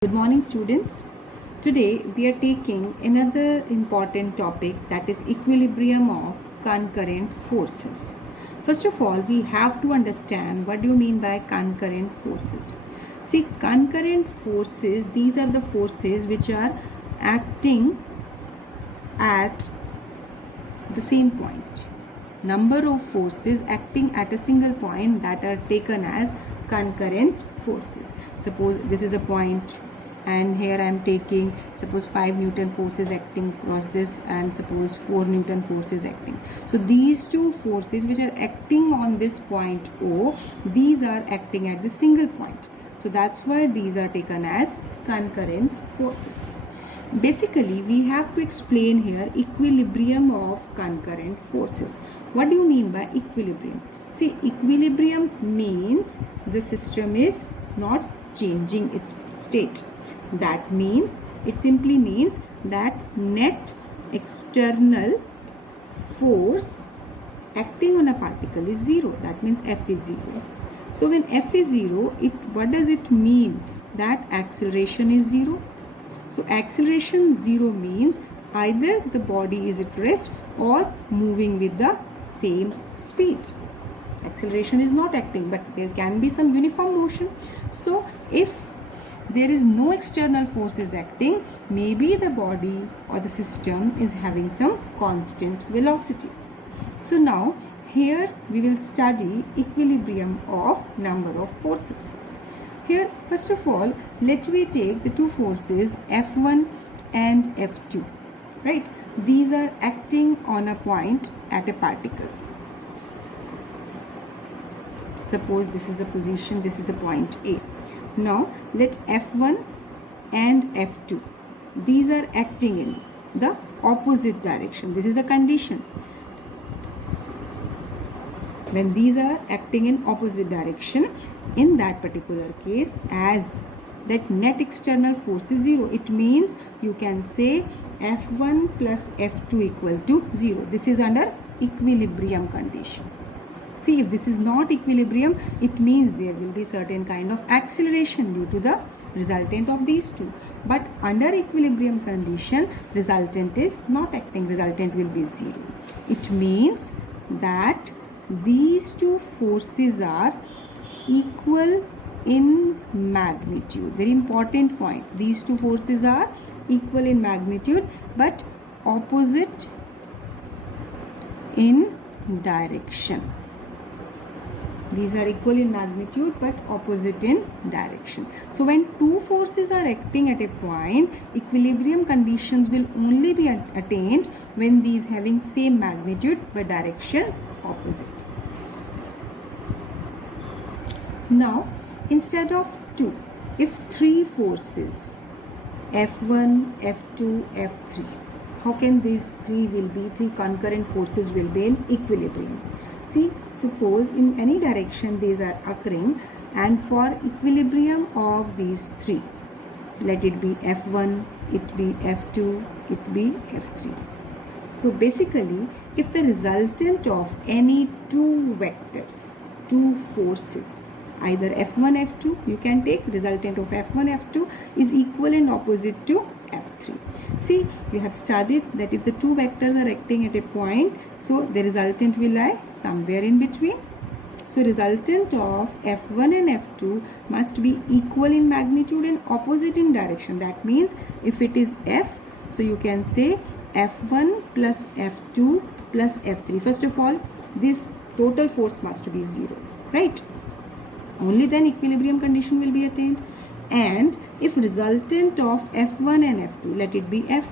Good morning, students. Today we are taking another important topic, that is equilibrium of concurrent forces. First of all, we have to understand what do you mean by concurrent forces. See, concurrent forces, these are the forces which are acting at the same point. Number of forces acting at a single point that are taken as concurrent forces. Suppose this is a point and here I am taking suppose 5 Newton forces acting across this and suppose 4 Newton forces acting. So these two forces which are acting on this point O, these are acting at the single point. So that's why these are taken as concurrent forces. Basically, we have to explain here equilibrium of concurrent forces. What do you mean by equilibrium? See, equilibrium means the system is not changing its state. That means, it simply means that net external force acting on a particle is zero. That means F is zero. So when F is zero, what does it mean? That acceleration is zero. So acceleration zero means either the body is at rest or moving with the same speed. Acceleration is not acting, but there can be some uniform motion. So if there is no external forces acting, maybe the body or the system is having some constant velocity. So now here we will study equilibrium of number of forces. Here, first of all, let me take the two forces F1 and F2, right? These are acting on a point at a particle. Suppose this is a position, this is a point A. Now, let F1 and F2, these are acting in the opposite direction. This is a condition. When these are acting in opposite direction, in that particular case, as that net external force is zero, it means you can say F1 plus F2 equal to 0. This is under equilibrium condition. See, if this is not equilibrium, it means there will be certain kind of acceleration due to the resultant of these two. But under equilibrium condition, resultant is not acting, resultant will be 0. It means that these two forces are equal in magnitude. Very important point. These two forces are equal in magnitude but opposite in direction. These are equal in magnitude but opposite in direction. So when two forces are acting at a point, equilibrium conditions will only be attained when these having same magnitude but direction opposite. Now, instead of 2, if 3 forces F1, F2, F3, how can these 3 concurrent forces will be in equilibrium? See, suppose in any direction these are occurring, and for equilibrium of these 3, let it be F1, it be F2, it be F3. So basically, if the resultant of any two vectors, two forces, either F1, F2, you can take resultant of F1, F2 is equal and opposite to F3. See, you have studied that if the two vectors are acting at a point, so the resultant will lie somewhere in between. So resultant of F1 and F2 must be equal in magnitude and opposite in direction. That means if it is F, so you can say F1 plus F2 plus F3. First of all, this total force must be 0, right? Only then equilibrium condition will be attained. And if resultant of F1 and F2, let it be F,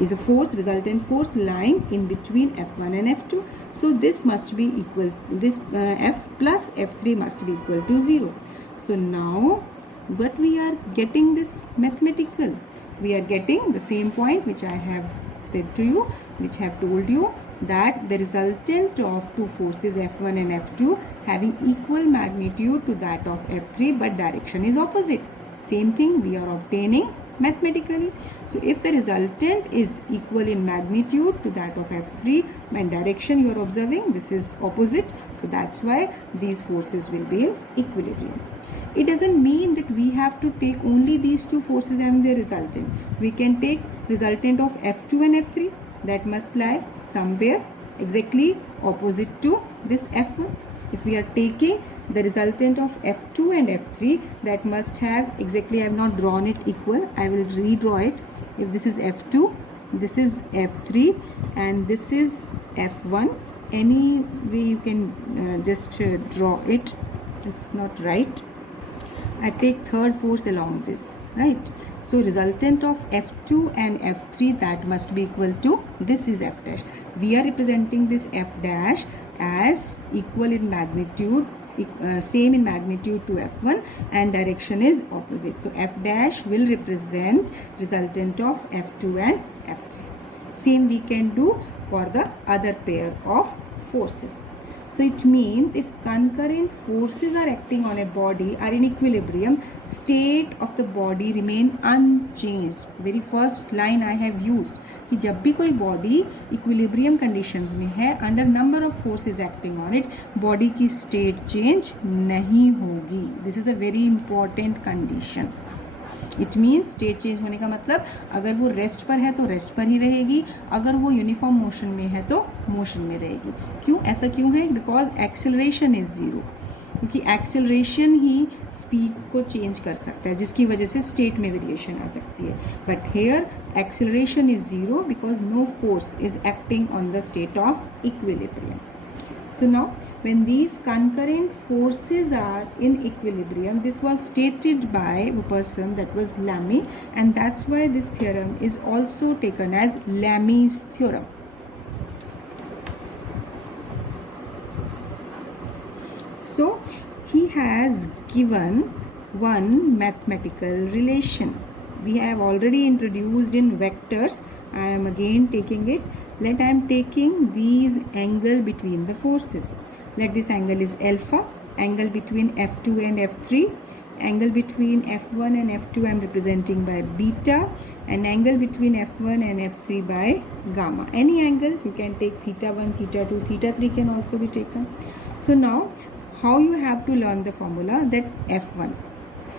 is a force, resultant force lying in between F1 and F2. So this must be equal, this F plus F3 must be equal to 0. So now what we are getting this mathematical, we are getting the same point which I have said to you, which I have told you, that the resultant of two forces F1 and F2 having equal magnitude to that of F3 but direction is opposite. Same thing we are obtaining mathematically. So if the resultant is equal in magnitude to that of F3, and direction you are observing, this is opposite. So that's why these forces will be in equilibrium. It doesn't mean that we have to take only these two forces and their resultant. We can take resultant of F2 and F3 that must lie somewhere exactly opposite to this F1. If we are taking the resultant of F2 and F3, that must have exactly, I have not drawn it equal, I will redraw it. If this is F2, this is F3 and this is F1, any way you can just draw it, it's not right. I take third force along this, right? So resultant of F2 and F3, that must be equal to, this is F dash. We are representing this F dash as equal in magnitude, same in magnitude to F1, and direction is opposite. So F dash will represent resultant of F2 and F3. Same we can do for the other pair of forces. So it means if concurrent forces are acting on a body are in equilibrium, state of the body remain unchanged. Very first line I have used कि जब भी कोई body equilibrium conditions में है, under number of forces acting on it, body की state change नहीं होगी. This is a very important condition. It means state change होने का मतलब अगर वो रेस्ट पर है तो रेस्ट पर ही रहेगी, अगर वो यूनिफॉर्म मोशन में है तो मोशन में रहेगी. क्यों ऐसा क्यों है? बिकॉज एक्सेलरेशन इज ज़ीरो, क्योंकि एक्सेलरेशन ही स्पीड को चेंज कर सकता है जिसकी वजह से स्टेट में वेरिएशन आ सकती है. But here acceleration is zero because no force is acting on the state of equilibrium. So now when these concurrent forces are in equilibrium, this was stated by a person that was Lamy, and that's why this theorem is also taken as Lamy's theorem. So he has given one mathematical relation. We have already introduced in vectors. I am again taking it. Let I am taking these angle between the forces. Let this angle is alpha, angle between F2 and F3, angle between F1 and F2 I am representing by beta, and angle between F1 and F3 by gamma. Any angle you can take, theta 1, theta 2, theta 3 can also be taken. So now how you have to learn the formula that F1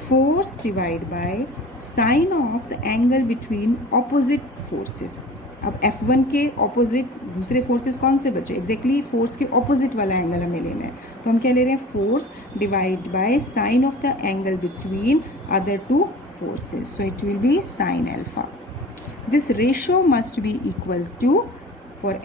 force divided by sine of the angle between opposite forces. अब F1 के opposite दूसरे forces कौन से बचे? Exactly force के opposite वाला angle हमें लेना है, तो हम क्या ले रहे हैं? Force divide by sine of the angle between other two forces. So it will be sine alpha. This ratio must be equal to for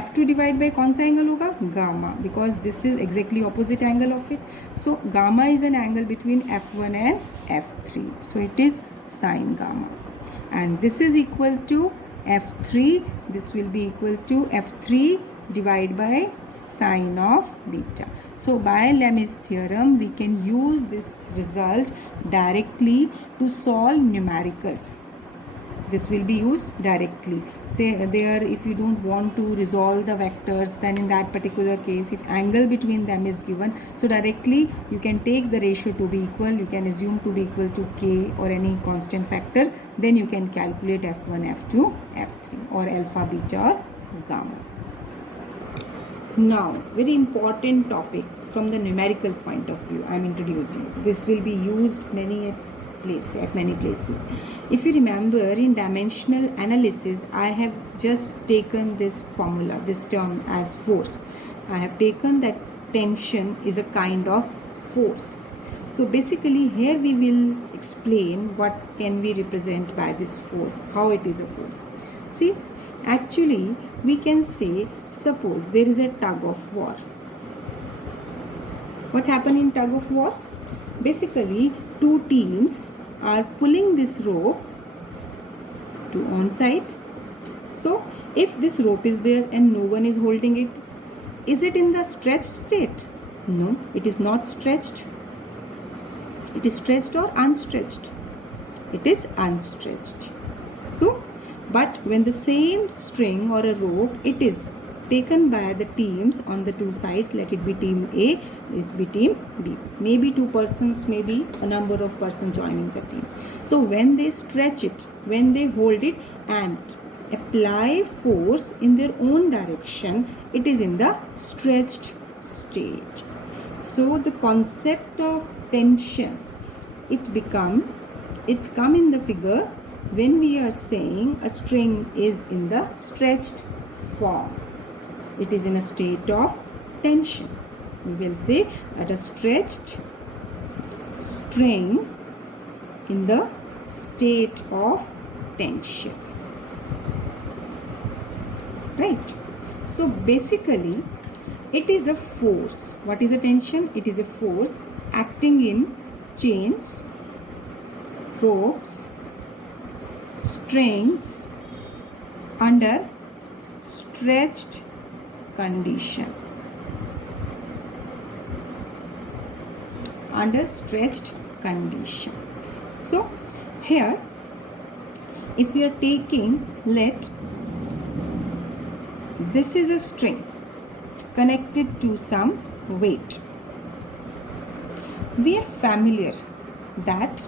F2 divide by कौन सा एंगल होगा? Gamma, because this is exactly opposite angle of it. So gamma is an angle between F1 and F3. So it is sine gamma, and this is equal to F3. This will be equal to F3 divided by sine of beta. So by Lamy's theorem we can use this result directly to solve numericals. This will be used directly. Say there, if you don't want to resolve the vectors, then in that particular case, if angle between them is given, so directly you can take the ratio to be equal, you can assume to be equal to k or any constant factor, then you can calculate F1, F2, F3 or alpha, beta or gamma. Now, very important topic from the numerical point of view I am introducing. This will be used at many places. If you remember, in dimensional analysis I have just taken this formula, this term as force. I have taken that tension is a kind of force. So basically here we will explain what can we represent by this force, how it is a force. See, actually we can say, suppose there is a tug of war. What happened in tug of war? Basically two teams are pulling this rope to one side. So if this rope is there and no one is holding it, is it in the stretched state? No, it is not stretched. It is stretched or unstretched? It is unstretched. So but when the same string or a rope, it is taken by the teams on the two sides. Let it be team A, it be team B. Maybe 2 persons, maybe a number of persons joining the team. So when they stretch it, when they hold it and apply force in their own direction, it is in the stretched state. So the concept of tension, it come in the figure when we are saying a string is in the stretched form. It is in a state of tension. We will say that a stretched string in the state of tension. Right? So basically, it is a force. What is a tension? It is a force acting in chains, ropes, strings under stretched condition. Under stretched condition. So here, if we are taking, this is a string connected to some weight. We are familiar that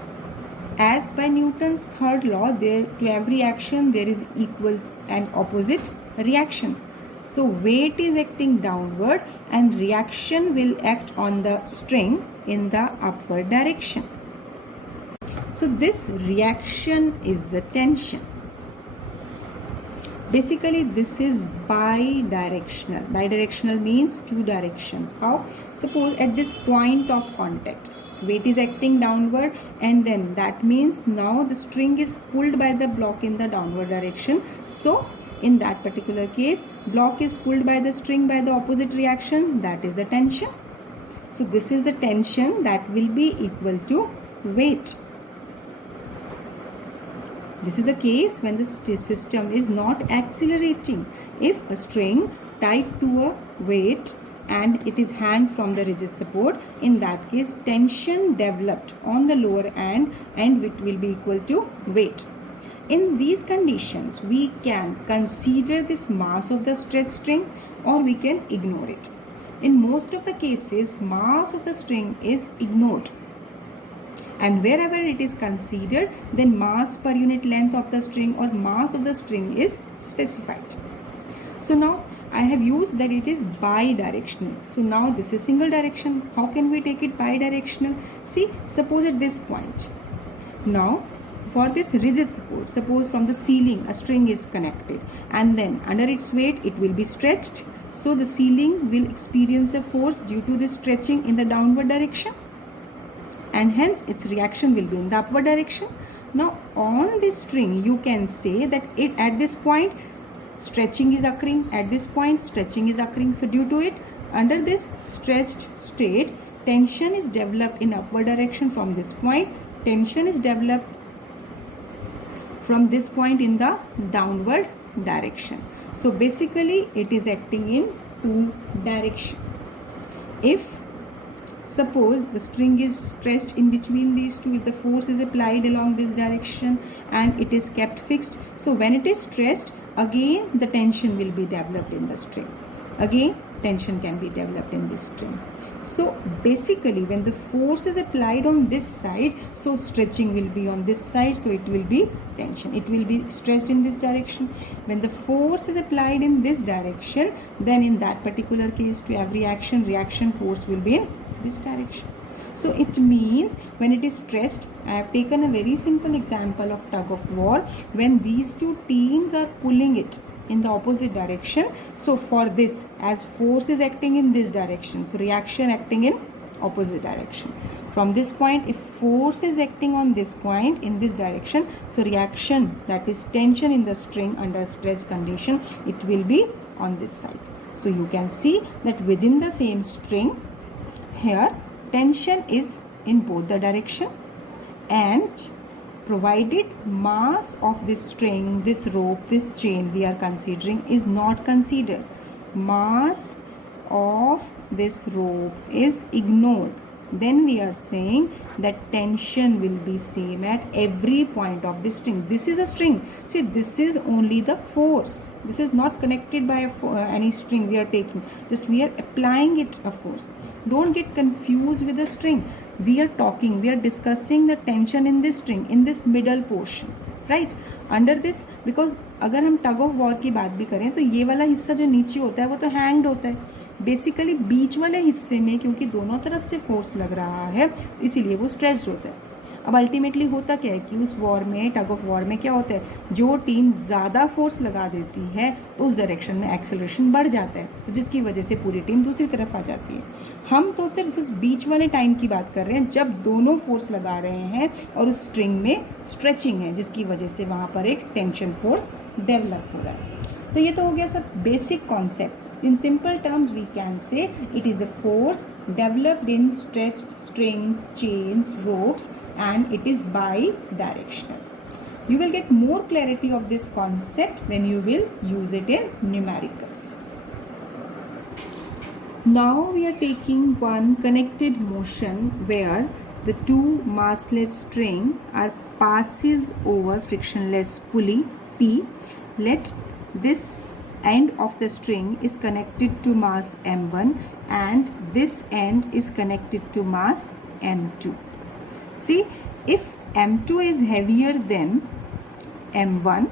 as by Newton's third law, there to every action there is equal and opposite reaction. So weight is acting downward and reaction will act on the string in the upward direction. So this reaction is the tension. Basically, this is bidirectional. Bidirectional means two directions. How? Suppose at this point of contact, weight is acting downward, and then that means now the string is pulled by the block in the downward direction. So in that particular case, block is pulled by the string by the opposite reaction. That is the tension. So this is the tension that will be equal to weight. This is a case when the system is not accelerating. If a string tied to a weight and it is hang from the rigid support, in that case tension developed on the lower end and it will be equal to weight. In these conditions, we can consider this mass of the stretched string or we can ignore it. In most of the cases, mass of the string is ignored. And wherever it is considered, then mass per unit length of the string or mass of the string is specified. So now I have used that it is bidirectional. So now this is single direction. How can we take it bidirectional? See, suppose at this point. Now for this rigid support, suppose from the ceiling a string is connected and then under its weight it will be stretched. So the ceiling will experience a force due to the stretching in the downward direction, and hence its reaction will be in the upward direction. Now on this string you can say that it at this point stretching is occurring, at this point stretching is occurring. So due to it, under this stretched state, tension is developed in upward direction from this point, tension is developed from this point in the downward direction. So basically it is acting in two directions. If suppose the string is stretched in between these two, if the force is applied along this direction and it is kept fixed, so when it is stressed, again the tension will be developed in the string. Again tension can be developed in this string. So basically when the force is applied on this side, so stretching will be on this side, so it will be tension. It will be stressed in this direction. When the force is applied in this direction, then in that particular case to every action, reaction force will be in this direction. So it means when it is stressed, I have taken a very simple example of tug of war. When these two teams are pulling it in the opposite direction, so for this, as force is acting in this direction, so reaction acting in opposite direction. From this point, if force is acting on this point in this direction, so reaction, that is tension in the string under stress condition, it will be on this side. So you can see that within the same string, here tension is in both the direction, and provided mass of this string, this rope, this chain we are considering is not considered. Mass of this rope is ignored. then we are saying that tension will be same at every point of the string. This is a string. See, this is only the force. This is not connected by any string we are taking. Just we are applying it a force. Don't get confused with the string. We are discussing the tension in this string, in this middle portion, right? Under this, because अगर हम tug of war की बात भी करें तो ये वाला हिस्सा जो नीचे होता है वो तो हैंग्ड होता है. बेसिकली बीच वाले हिस्से में क्योंकि दोनों तरफ से फोर्स लग रहा है इसीलिए वो स्ट्रेच्ड होता है. अब अल्टीमेटली होता क्या है कि उस वॉर में, टग ऑफ वॉर में क्या होता है, जो टीम ज़्यादा फोर्स लगा देती है तो उस डायरेक्शन में एक्सेलरेशन बढ़ जाता है, तो जिसकी वजह से पूरी टीम दूसरी तरफ आ जाती है. हम तो सिर्फ उस बीच वाले टाइम की बात कर रहे हैं जब दोनों फोर्स लगा रहे हैं और उस स्ट्रिंग में स्ट्रेचिंग है जिसकी वजह से वहाँ पर एक टेंशन फोर्स डेवलप हो रहा है. तो ये तो हो गया सब basic concept. In simple terms, we can say it is a force developed in stretched strings, chains, ropes, and it is bidirectional. You will get more clarity of this concept when you will use it in numericals. Now we are taking one connected motion where the two massless string are passes over frictionless pulley P. Let this end of the string is connected to mass m1 and this end is connected to mass m2. See, if m2 is heavier than m1,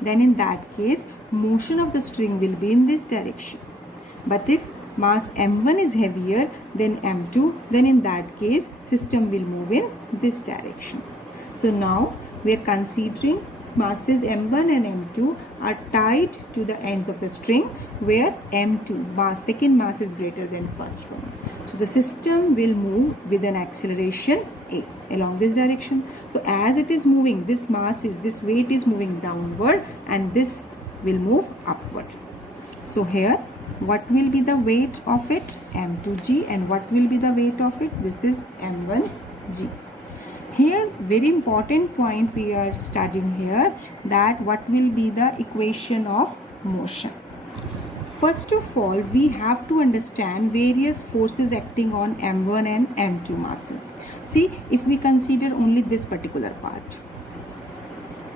then in that case motion of the string will be in this direction. But if mass m1 is heavier than m2, then in that case system will move in this direction. So now we are considering masses m1 and m2 are tied to the ends of the string where m2 second mass is greater than first one. So the system will move with an acceleration a along this direction. So as it is moving, this weight is moving downward and this will move upward. So here what will be the weight of it? m2g. And what will be the weight of it? This is m1g. Here very important point we are studying here, that what will be the equation of motion. First of all, we have to understand various forces acting on m1 and m2 masses. See, if we consider only this particular part,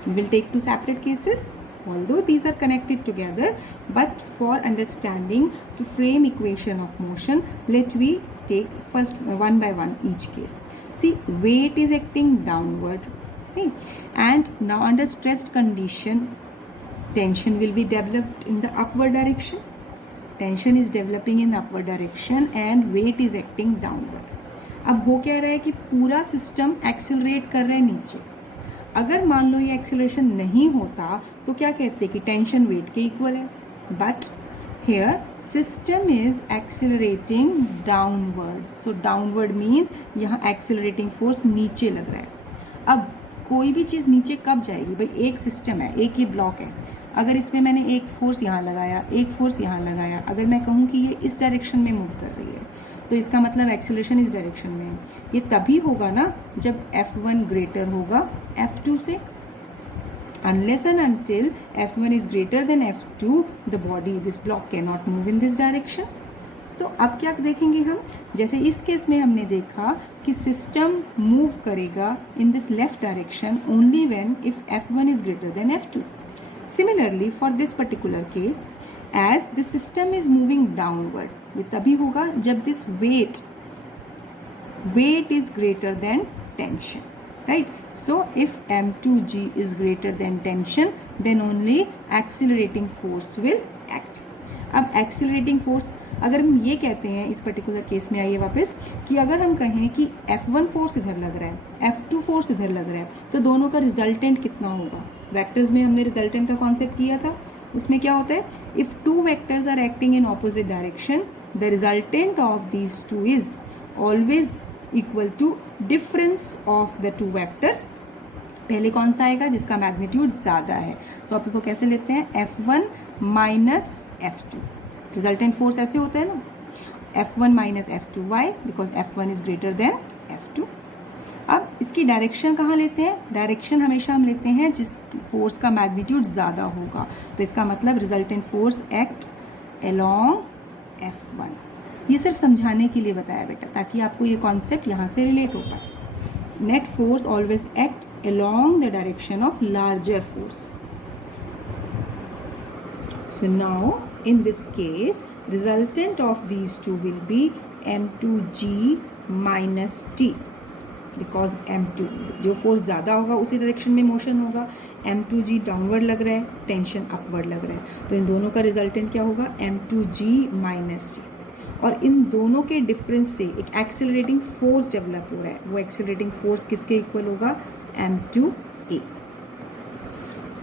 we will take two separate cases, although these are connected together, but for understanding to frame equation of motion, let we take first one by one each case. See, weight is acting downward, see, and now under stressed condition tension will be developed in the upward direction. Tension is developing in the upward direction and weight is acting downward. अब हो क्या रहा है कि पूरा system accelerate कर रहा है नीचे. अगर मान लो ये एक्सेलरेशन नहीं होता तो क्या कहते कि टेंशन वेट के इक्वल है, but here system is accelerating downward. So downward means यहाँ accelerating force नीचे लग रहा है. अब कोई भी चीज़ नीचे कब जाएगी भाई, एक सिस्टम है, एक ही ब्लॉक है. अगर इसमें मैंने एक फोर्स यहाँ लगाया, एक फोर्स यहाँ लगाया, अगर मैं कहूँ कि ये इस डायरेक्शन में मूव कर रही है तो इसका मतलब एक्सेलरेशन इस डायरेक्शन में है. ये तभी होगा ना जब F1 ग्रेटर होगा F2 से. Unless and until F1 is greater than F2, the body, this block cannot move in this direction. So अब क्या देखेंगे हम, जैसे इस केस में हमने देखा कि सिस्टम मूव करेगा in this left direction only when if F1 is greater than F2. Similarly for this particular case, as the system is moving downward, ये तभी होगा जब this weight is greater than tension. Right? So if m2g is greater than tension, then only accelerating force will act. अब accelerating force अगर हम ये कहते हैं इस पर्टिकुलर केस में, आइए वापस, कि अगर हम कहें कि F1 फोर्स इधर लग रहा है, F2 फोर्स इधर लग रहा है, तो दोनों का रिजल्टेंट कितना होगा. वेक्टर्स में हमने रिजल्टेंट का कॉन्सेप्ट किया था, उसमें क्या होता है, if two vectors are acting in opposite direction, the resultant of these two is always equal to difference of the two vectors. पहले कौन सा आएगा, जिसका मैग्नीट्यूड ज़्यादा है. सो आप इसको कैसे लेते हैं, F1 minus F2. Resultant force ऐसे होता है ना, F1 minus F2. Why, because F1 is greater than F2. अब इसकी डायरेक्शन कहाँ लेते हैं, डायरेक्शन हमेशा हम लेते हैं जिस फोर्स का मैग्नीट्यूड ज़्यादा होगा. तो इसका मतलब resultant force act along F1. ये सिर्फ समझाने के लिए बताया बेटा, ताकि आपको ये कॉन्सेप्ट यहाँ से रिलेट हो पाए। Net force always act along the direction of larger force. So now in this case resultant of these two will be m2g minus t, because m2 जो फोर्स ज़्यादा होगा उसी डायरेक्शन में मोशन होगा, m2g डाउनवर्ड लग रहा है, tension upward लग रहा है, तो इन दोनों का रिजल्टेंट क्या होगा m2g माइनस टी। और इन दोनों के डिफरेंस से एक एक्सेलरेटिंग फोर्स डेवलप हो रहा है, वो एक्सेलरेटिंग फोर्स किसके इक्वल होगा, m2a.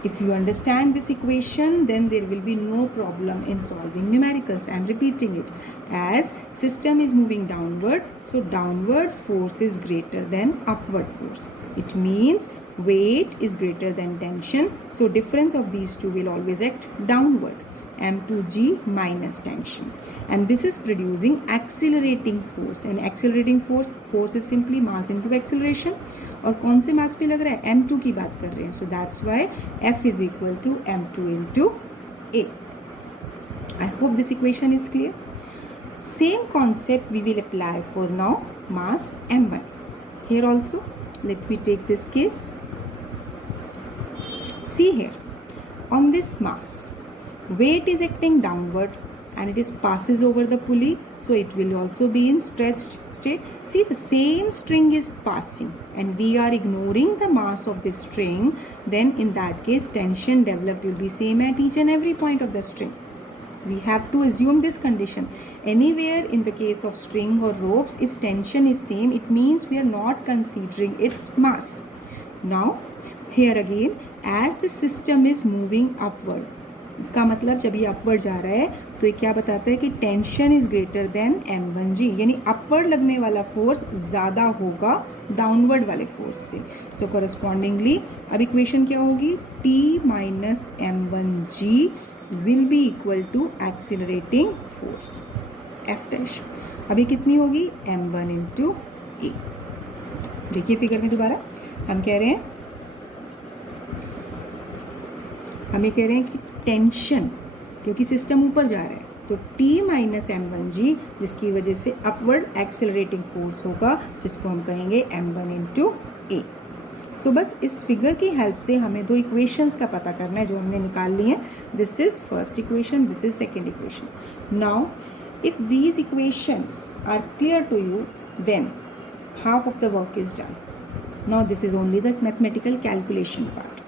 If you understand this equation, then there will be no problem in solving numericals. I am repeating it. As system is moving downward, so downward force is greater than upward force. It means weight is greater than tension. So difference of these two will always act downward. m2g minus tension, and this is producing accelerating force, and accelerating force is simply mass into acceleration, और कौन से मास पे लग रहा है, m2 की बात कर रहे हैं, so that's why F is equal to m2 into a. I hope this equation is clear. Same concept we will apply for now mass m1. Here also let me take this case. See here, on this mass weight is acting downward and it is passes over the pulley, so it will also be in stretched state. See, the same string is passing and we are ignoring the mass of this string, then in that case tension developed will be same at each and every point of the string. We have to assume this condition. Anywhere in the case of string or ropes, if tension is same, it means we are not considering its mass. Now here again, as the system is moving upward, इसका मतलब जब ये upward जा रहा है तो ये क्या बताता है कि tension is greater then m1g, यानी अपवर्ड लगने वाला फोर्स ज़्यादा होगा डाउनवर्ड वाले फोर्स से. सो करस्पॉन्डिंगली अब इक्वेशन क्या होगी, t minus m1g will be equal to accelerating force F dash. अभी कितनी होगी, m1 इंटू ए. देखिए फिगर में दोबारा हम कह रहे हैं, हम ये कह रहे हैं कि टेंशन, क्योंकि सिस्टम ऊपर जा रहा है तो T माइनस m1g, जिसकी वजह से अपवर्ड एक्सेलरेटिंग फोर्स होगा, जिसको हम कहेंगे m1 इंटू ए. सो बस इस फिगर की हेल्प से हमें दो इक्वेशंस का पता करना है जो हमने निकाल ली हैं. This is first equation, this is second equation. Now if these equations are clear to you, then half of the work is done. Now this is only the mathematical calculation part.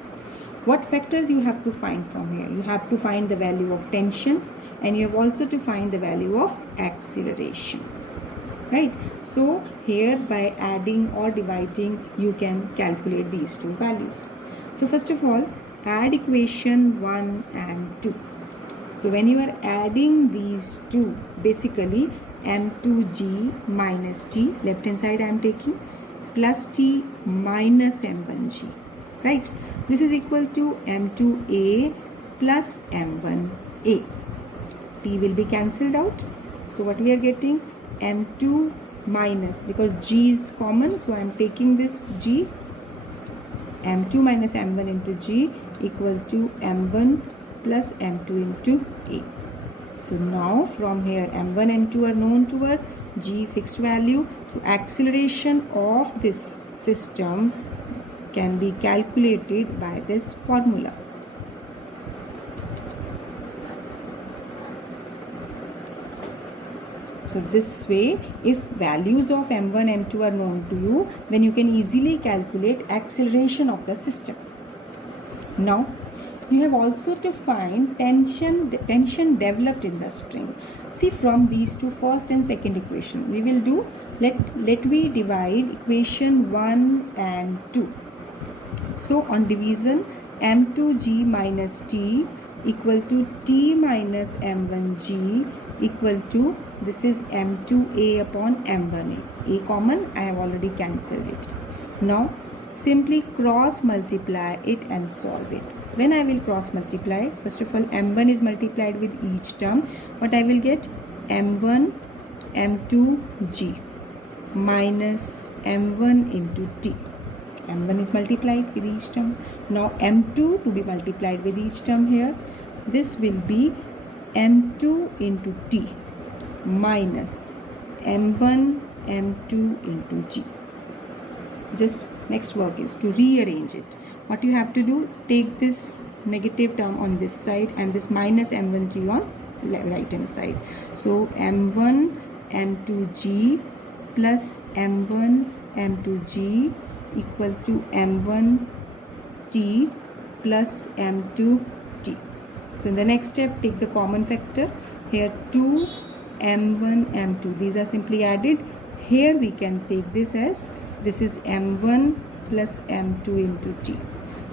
What factors you have to find from here? You have to find the value of tension and you have also to find the value of acceleration. Right? So here by adding or dividing you can calculate these two values. So first of all, add equation 1 and 2. So when you are adding these two, basically m2g minus t, left hand side I am taking, plus t minus m1g. Right? This is equal to m2a plus m1a. T will be cancelled out. So what we are getting, m2 minus, because g is common, so I am taking this g, m2 minus m1 into g equal to m1 plus m2 into a. So now from here m1 m2 are known to us, g fixed value, so acceleration of this system can be calculated by this formula. So this way, if values of m1 m2 are known to you, then you can easily calculate acceleration of the system. Now you have also to find tension developed in the string. See, from these two first and second equation we will do, let we divide equation 1 and 2. So on division, m2g minus t equal to t minus m1g equal to, this is m2a upon m1a. A common, I have already cancelled it. Now simply cross multiply it and solve it. When I will cross multiply, first of all m1 is multiplied with each term, but I will get m1 m2g minus m1 into t. m1 is multiplied with each term. Now m2 to be multiplied with each term here. This will be m2 into t minus m1 m2 into g. Just next work is to rearrange it. What you have to do, take this negative term on this side and this minus m1g on right hand side. So m1 m2g plus m1 m2g equal to m1t plus m2t. So in the next step, take the common factor. Here 2 m1 m2, these are simply added. Here we can take this as, this is m1 plus m2 into t.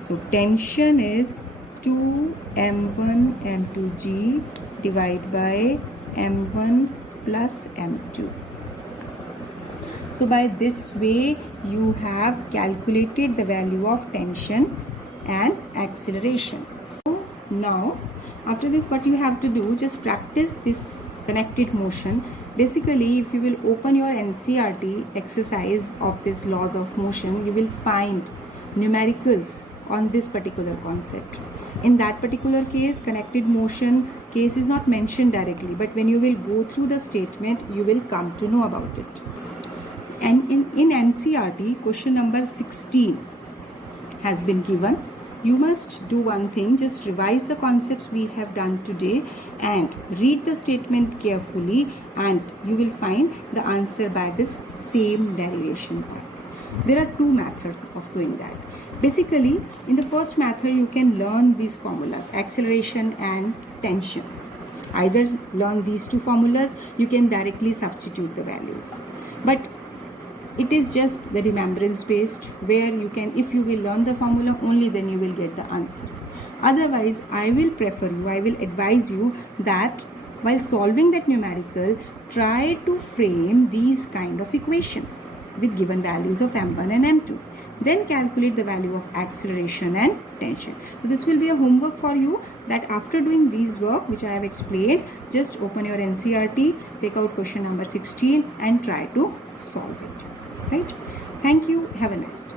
So tension is 2 m1 m2g divided by m1 plus m2. So by this way you have calculated the value of tension and acceleration. Now after this, what you have to do, just practice this connected motion. Basically, if you will open your NCERT exercise of this laws of motion, you will find numericals on this particular concept. In that particular case, connected motion case is not mentioned directly, but when you will go through the statement, you will come to know about it. And in NCERT, question number 16 has been given. You must do one thing, just revise the concepts we have done today and read the statement carefully, and you will find the answer by this same derivation part. There are two methods of doing that. Basically, in the first method, you can learn these formulas, acceleration and tension. Either learn these two formulas, you can directly substitute the values. But it is just the remembrance based, where you can, if you will learn the formula only, then you will get the answer. Otherwise, I will advise you that while solving that numerical, try to frame these kind of equations with given values of m1 and m2. Then calculate the value of acceleration and tension. So this will be a homework for you, that after doing these work which I have explained, just open your NCERT, take out question number 16 and try to solve it. Right? Thank you. Have a nice day.